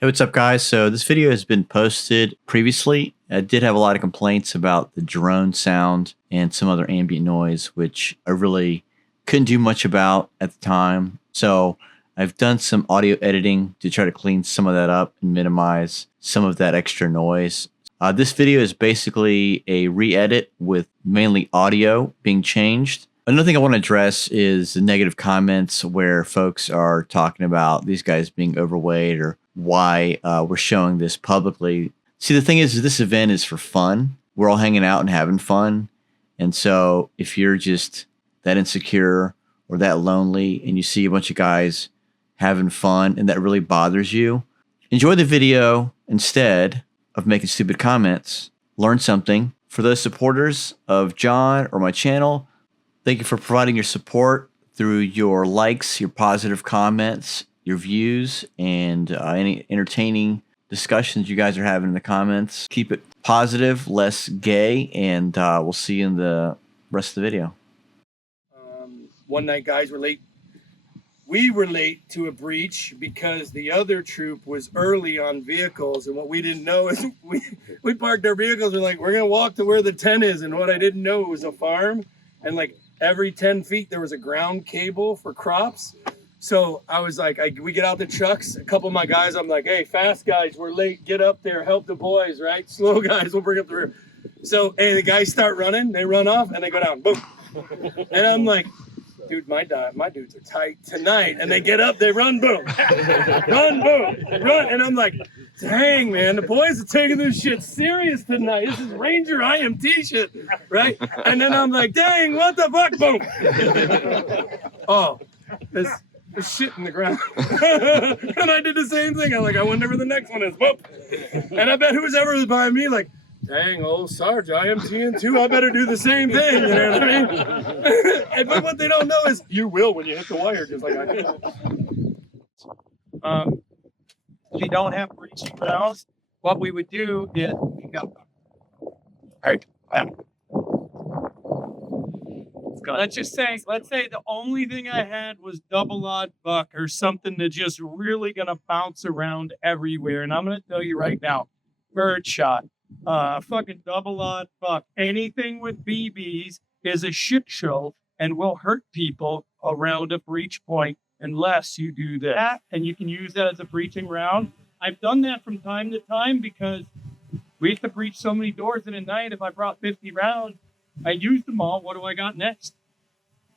Hey, what's up, guys? So this video has been posted previously. I did have a lot of complaints about the drone sound and some other ambient noise, which I really couldn't do much about at the time. So I've done some audio editing to try to clean some of that up and minimize some of that extra noise. This video is basically a re-edit with mainly audio being changed. Another thing I want to address is the negative comments where folks are talking about these guys being overweight or why we're showing this publicly. See, the thing is this event is for fun. We're all hanging out and having fun. And so if you're just that insecure or that lonely and you see a bunch of guys having fun and that really bothers you, enjoy the video instead of making stupid comments. Learn something. For those supporters of John or my channel, thank you for providing your support through your likes, your positive comments, your views, and any entertaining discussions you guys are having in the comments. Keep it positive, less gay, and we'll see you in the rest of the video. One night, guys were late. We were late to a breach because the other troop was early on vehicles, and what we didn't know is we parked our vehicles. We're like, we're gonna walk to where the tent is, and what I didn't know, it was a farm, and like every 10 feet there was a ground cable for crops. So I was like, we get out the trucks, a couple of my guys, I'm like, hey, fast guys, we're late, get up there, help the boys, right? Slow guys, we'll bring up the rear. So, hey, the guys start running, they run off, and they go down, boom. And I'm like, dude, my dudes are tight tonight. And they get up, they run, boom. Run, boom, run. And I'm like, dang, man, the boys are taking this shit serious tonight. This is Ranger IMT shit, right? And then I'm like, dang, what the fuck, boom. Oh, there's shit in the ground. And I did the same thing. I'm like, I wonder where the next one is. Whoop. And I bet who's ever was behind me, like, dang, old Sarge, I am TN too. I better do the same thing. You know what I mean? But what they don't know is you will when you hit the wire, just like I did. We don't have breaching rounds. What we would do is, let's say the only thing I had was double odd buck or something that's just really gonna bounce around everywhere. And I'm gonna tell you right now, bird shot, fucking double odd buck, anything with BBs is a shit show and will hurt people around a breach point unless you do that, and you can use that as a breaching round. I've done that from time to time because we used to breach so many doors in a night. If I brought 50 rounds, I used them all. What do I got next?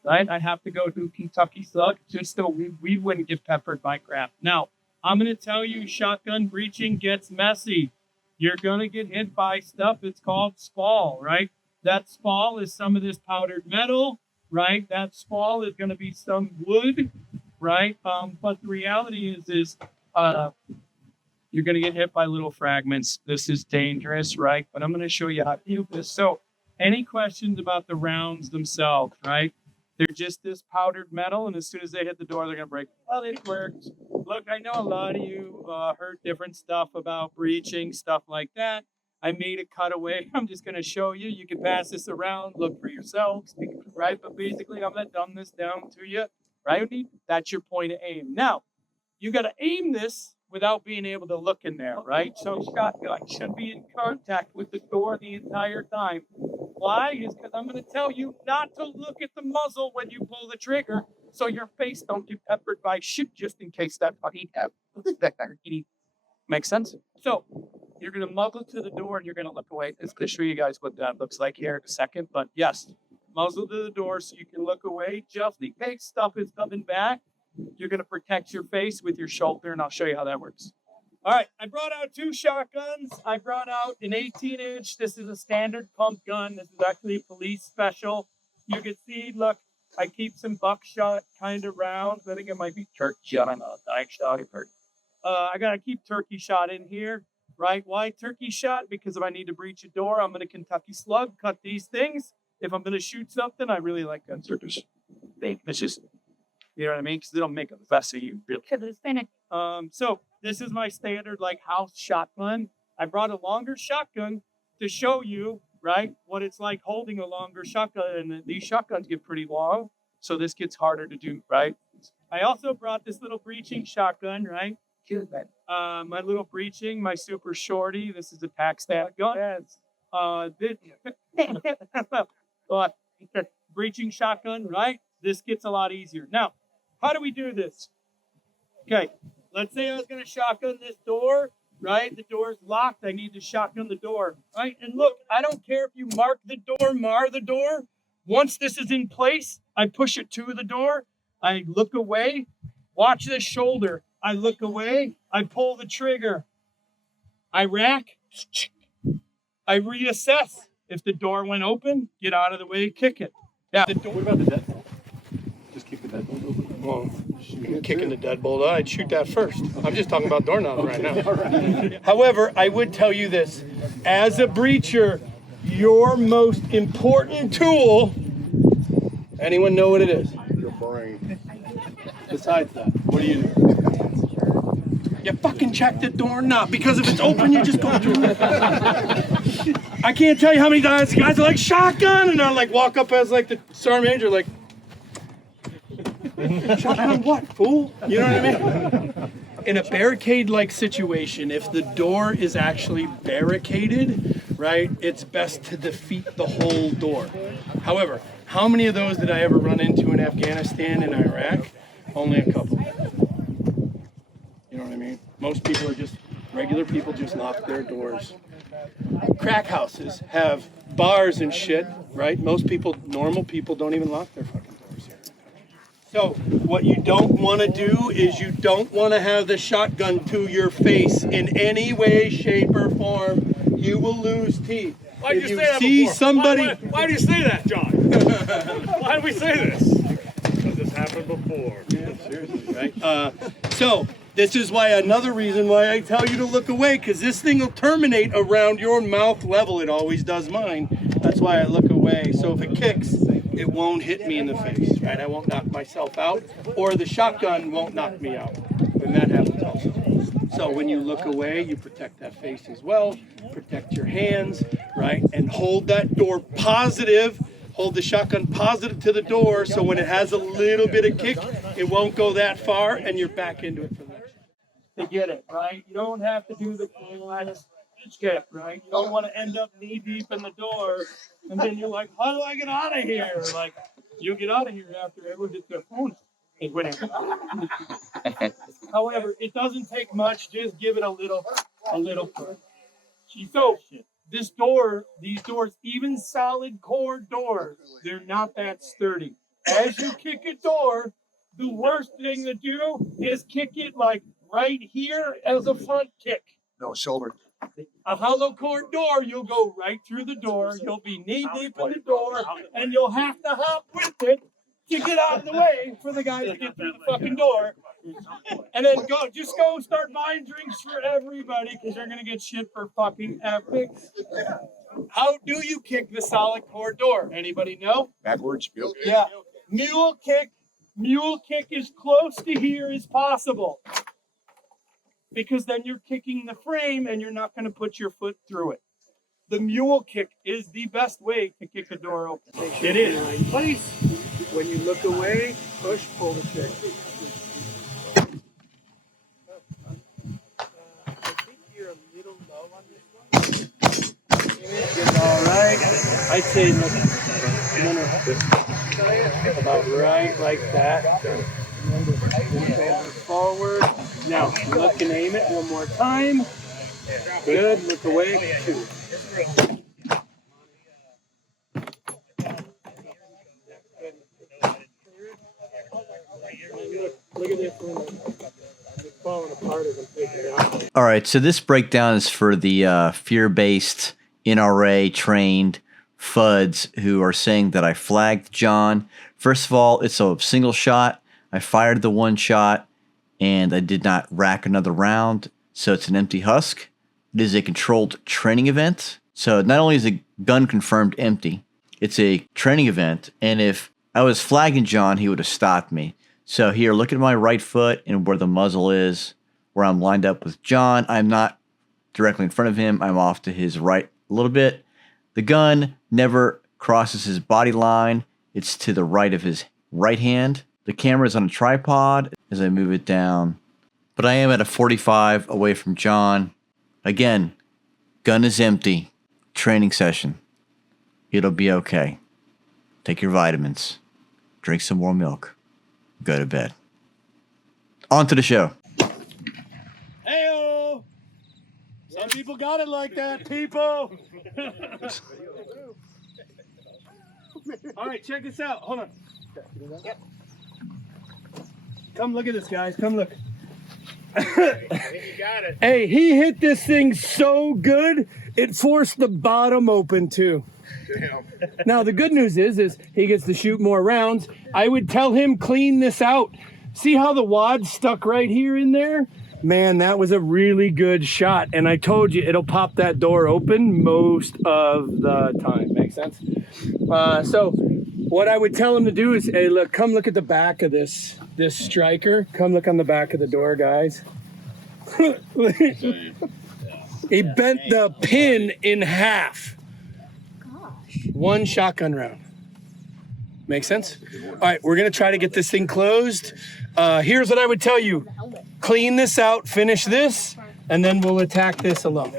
Right? I have to go do Kentucky Slug just so we wouldn't get peppered by crap. Now, I'm going to tell you, shotgun breaching gets messy. You're going to get hit by stuff. It's called spall, right? That spall is some of this powdered metal, right? That spall is going to be some wood, right? But the reality is you're going to get hit by little fragments. This is dangerous, right? But I'm going to show you how to do this. So any questions about the rounds themselves, right? They're just this powdered metal, and as soon as they hit the door, they're going to break. Well, it works. Look, I know a lot of you heard different stuff about breaching, stuff like that. I made a cutaway. I'm just going to show you. You can pass this around, look for yourselves, right? But basically, I'm going to dumb this down to you, right? That's your point of aim. Now, you got to aim this without being able to look in there, right? So shotgun should be in contact with the door the entire time. Why? Is because I'm going to tell you not to look at the muzzle when you pull the trigger so your face don't get peppered by shit just in case that fucking makes sense. So you're going to muzzle to the door and you're going to look away. I'm going to show you guys what that looks like here in a second. But yes, muzzle to the door so you can look away just in case stuff is coming back. You're going to protect your face with your shoulder, and I'll show you how that works. All right, I brought out two shotguns. I brought out an 18-inch. This is a standard pump gun. This is actually a police special. You can see, look, I keep some buckshot kind of rounds. I think it might be turkey shot. I know, I got to keep turkey shot in here, right? Why turkey shot? Because if I need to breach a door, I'm going to Kentucky Slug, cut these things. If I'm going to shoot something, I really like gun circus. It's just... You know what I mean? Because they don't make a fuss of you, really. So this is my standard like house shotgun. I brought a longer shotgun to show you, right, what it's like holding a longer shotgun. And these shotguns get pretty long, so this gets harder to do, right? I also brought this little breaching shotgun, right? My little breaching, my super shorty. This is a tax stat gun. This, breaching shotgun, right? This gets a lot easier. Now, how do we do this? Okay, let's say I was going to shotgun this door, right? The door's locked. I need to shotgun the door, right? And look, I don't care if you mark the door, mar the door. Once this is in place, I push it to the door. I look away. Watch this shoulder. I look away. I pull the trigger. I rack. I reassess. If the door went open, get out of the way, kick it. Yeah. What about the deadbolt? Just kick the deadbolt open? Well, kicking the deadbolt, I'd shoot that first. I'm just talking about doorknobs right now. Right. However, I would tell you this. As a breacher, your most important tool, anyone know what it is? Your brain. Besides that, what do? You fucking check the doorknob, because if it's open, you just go through it. I can't tell you how many times guys are like, shotgun, and I like walk up as like the sergeant major, like, shotgun what, fool? You know what I mean? In a barricade-like situation, if the door is actually barricaded, right, it's best to defeat the whole door. However, how many of those did I ever run into in Afghanistan and Iraq? Only a couple. You know what I mean? Most people are just, regular people just lock their doors. Crack houses have bars and shit, right? Most people, normal people, don't even lock their fucking doors here. So what you don't want to do is you don't want to have the shotgun to your face in any way, shape, or form. You will lose teeth. Why did you say that see before? somebody, Why do you say that, John? Why do we say this? Because this happened before. Yeah, seriously, right? So this is why another reason why I tell you to look away, because this thing will terminate around your mouth level. It always does mine. That's why I look away. So if it kicks, it won't hit me in the face, right? I won't knock myself out, or the shotgun won't knock me out. And that happens also. So when you look away, you protect that face as well, protect your hands, right? And hold that door positive. Hold the shotgun positive to the door, so when it has a little bit of kick, it won't go that far, and you're back into it from there. To get it, right? You don't have to do the skip, right? You don't want to end up knee deep in the door, and then you're like, how do I get out of here? Like, you get out of here after everyone gets their phone. However, it doesn't take much. Just give it a little push. So these doors, even solid core doors, they're not that sturdy. As you kick a door, the worst thing to do is kick it like right here as a front kick. No, shoulder. A hollow core door, you'll go right through the door. You'll be knee deep in the door, and you'll have to hop with it to get out of the way for the guy to get through the fucking door. And then go start buying drinks for everybody, because you're gonna get shit for fucking epics. How do you kick the solid core door? Anybody know? Backwards. Yep. Yeah. Mule kick as close to here as possible. Because then you're kicking the frame and you're not going to put your foot through it. The mule kick is the best way to kick a door open. It is. Right place. When you look away, push, pull the trigger. I think you're a little low on this one. All right. I'd say about right like that. Forward. Now, look and aim it one more time. Good. Look away. 2. Look at this one. It's falling apart as I'm taking it out. All right, so this breakdown is for the fear-based, NRA-trained FUDs who are saying that I flagged John. First of all, it's a single shot. I fired the one shot, and I did not rack another round, so it's an empty husk. It is a controlled training event. So not only is the gun confirmed empty, it's a training event, and if I was flagging John, he would have stopped me. So here, look at my right foot and where the muzzle is, where I'm lined up with John. I'm not directly in front of him. I'm off to his right a little bit. The gun never crosses his body line. It's to the right of his right hand. The camera is on a tripod as I move it down. But I am at a 45 away from John. Again, gun is empty. Training session. It'll be okay. Take your vitamins. Drink some more milk. Go to bed. On to the show. Hey-o! Some people got it like that, people. All right, check this out. Hold on. Yep. Come look at this, guys. Come look. You got it. Hey, he hit this thing so good, it forced the bottom open too. Damn. Now, the good news is he gets to shoot more rounds. I would tell him clean this out. See how the wad's stuck right here in there? Man, that was a really good shot. And I told you, it'll pop that door open most of the time. Make sense? So what I would tell him to do is, hey, look, come look at the back of this striker. Come look on the back of the door, guys. He bent the pin in half. One shotgun round. Make sense? All right, we're gonna try to get this thing closed. Here's what I would tell you. Clean this out, finish this, and then we'll attack this alone.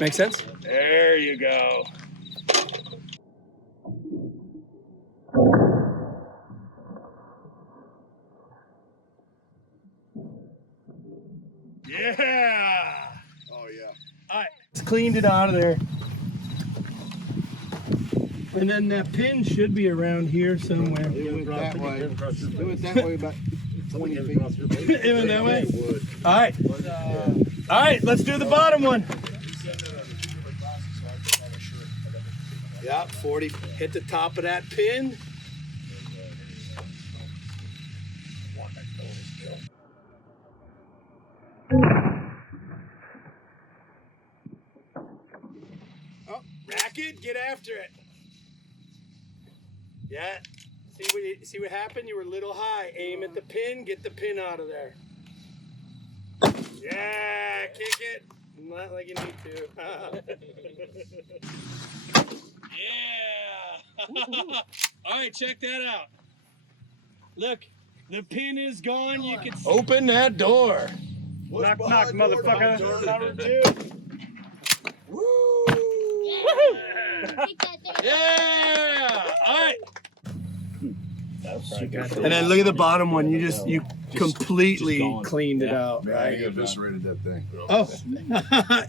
Make sense? There you go. Yeah. Oh, yeah. All right, let's cleaned it out of there. And then that pin should be around here somewhere. Do it that way. Do it that way about 20 feet. Even that way? All right. All right, let's do the bottom one. Yep, 40. Hit the top of that pin. Oh, rack it, get after it. Yeah. See what happened? You were a little high. Aim at the pin, get the pin out of there. Yeah, kick it. Not like you need to. Yeah. All right, check that out. Look, the pin is gone. You can open that door. Knock, knock, motherfucker. Woo! Yeah. Yeah. All right. And then look at the bottom one. You completely cleaned it out, I right? eviscerated that thing. Oh,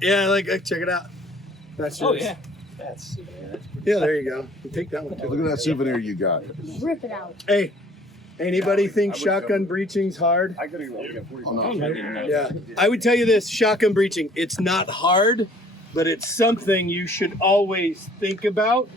yeah. Like, check it out. That's yours. Oh, yeah. Yeah, there you go. You take that one too. Look at that souvenir you got. Rip it out. Hey, anybody think shotgun breaching's hard? I could even get Yeah. I would tell you this: shotgun breaching. It's not hard, but it's something you should always think about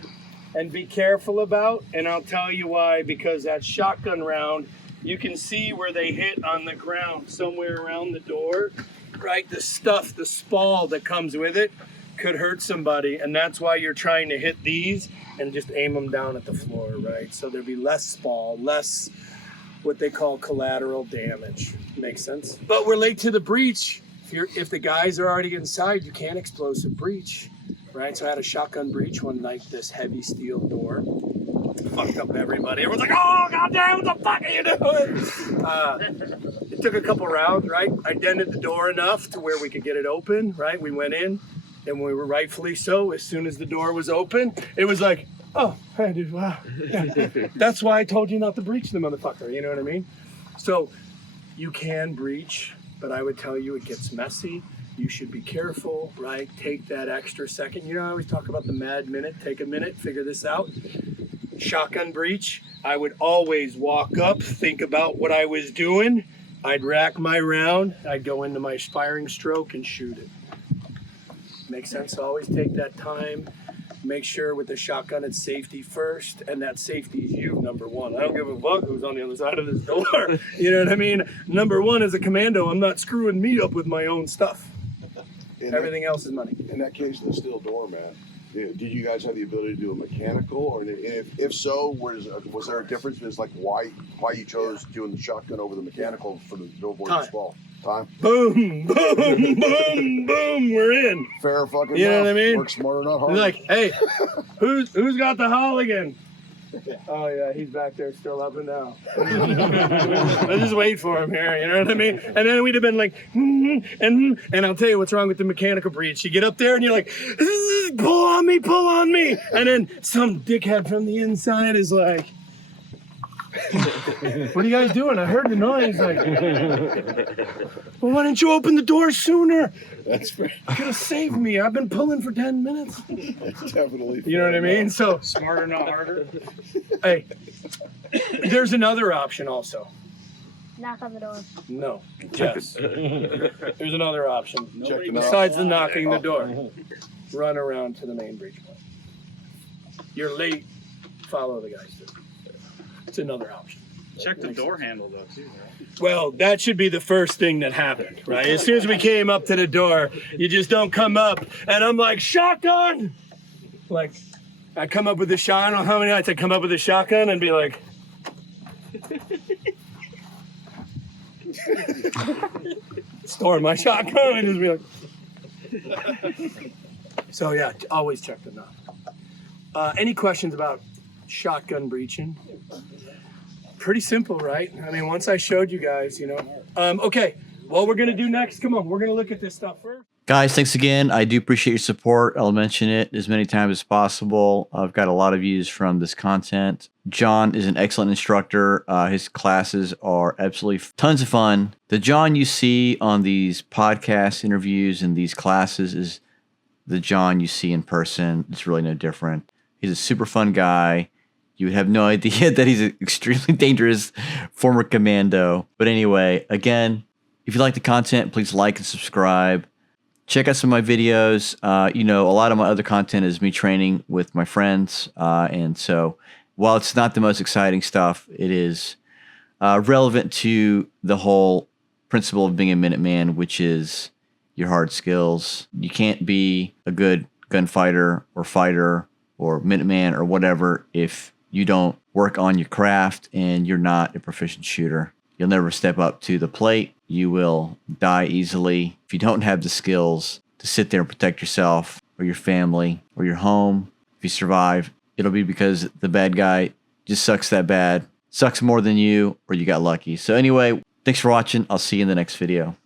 and be careful about. And I'll tell you why. Because that shotgun round, you can see where they hit on the ground, somewhere around the door, right? The stuff, the spall that comes with it could hurt somebody. And that's why you're trying to hit these and just aim them down at the floor, right? So there'd be less spall, less what they call collateral damage. Makes sense? But we're late to the breach. If the guys are already inside, you can't explosive breach, right? So I had a shotgun breach one night, this heavy steel door. Fucked up everybody. Everyone's like, oh, goddamn, what the fuck are you doing? It took a couple rounds, right? I dented the door enough to where we could get it open, right? We went in, and we were rightfully so. As soon as the door was open, it was like, oh, hey, dude, wow. Yeah. That's why I told you not to breach the motherfucker, you know what I mean? So you can breach, but I would tell you it gets messy. You should be careful, right? Take that extra second. You know, I always talk about the mad minute. Take a minute, figure this out. Shotgun breach, I would always walk up, think about what I was doing. I'd rack my round. I'd go into my firing stroke and shoot it. Makes sense? Always take that time. Make sure with the shotgun it's safety first, and that safety is you, number one. I don't give a fuck who's on the other side of this door. You know what I mean? Number one, as a commando, I'm not screwing me up with my own stuff. Everything else is money. In that case, the steel door, man. Did you guys have the ability to do a mechanical, or if so, was there a difference? It's like why you chose doing the shotgun over the mechanical for the billboard as well? Time. Boom, boom, boom, boom. We're in. Fair fucking. You know what I mean? Work smarter, not harder. You're like, hey, who's got the Holligan? Oh yeah, he's back there still up and down. Let's just wait for him here, you know what I mean? And then we'd have been like, and I'll tell you what's wrong with the mechanical breach. You get up there and you're like, pull on me. And then some dickhead from the inside is like, what are you guys doing? I heard the noise. Like, well, why didn't you open the door sooner? That's fair. Could have saved me. I've been pulling for 10 minutes. That's definitely. You know what I mean? So, Smarter, not harder. hey, there's another option also. Knock on the door. No. Yes. There's another option. Check the Besides the knocking the door. Run around to the main breach point. You're late. Follow the guys through. It's another option. Check the door handle though too, right? Well, that should be the first thing that happened, right? As soon as we came up to the door, you just don't come up. And I'm like, shotgun! Like, I come up with a shotgun. I don't know how many nights I come up with a shotgun and be like, store my shotgun and just be like. So yeah, always check the knob. Any questions about shotgun breaching? Pretty simple, right? I mean, once I showed you guys, you know. Okay, what we're gonna do next, come on, we're gonna look at this stuff first. Guys, thanks again. I do appreciate your support. I'll mention it as many times as possible. I've got a lot of views from this content. John is an excellent instructor. His classes are absolutely tons of fun. The John you see on these podcast interviews and these classes is the John you see in person. It's really no different. He's a super fun guy. You would have no idea that he's an extremely dangerous former commando. But anyway, again, if you like the content, please like and subscribe. Check out some of my videos. You know, a lot of my other content is me training with my friends. And so while it's not the most exciting stuff, it is relevant to the whole principle of being a Minuteman, which is your hard skills. You can't be a good gunfighter or fighter or Minuteman or whatever if you don't work on your craft and you're not a proficient shooter. You'll never step up to the plate. You will die easily if you don't have the skills to sit there and protect yourself or your family or your home. If you survive, it'll be because the bad guy just sucks that bad, sucks more than you, or you got lucky. So anyway, thanks for watching. I'll see you in the next video.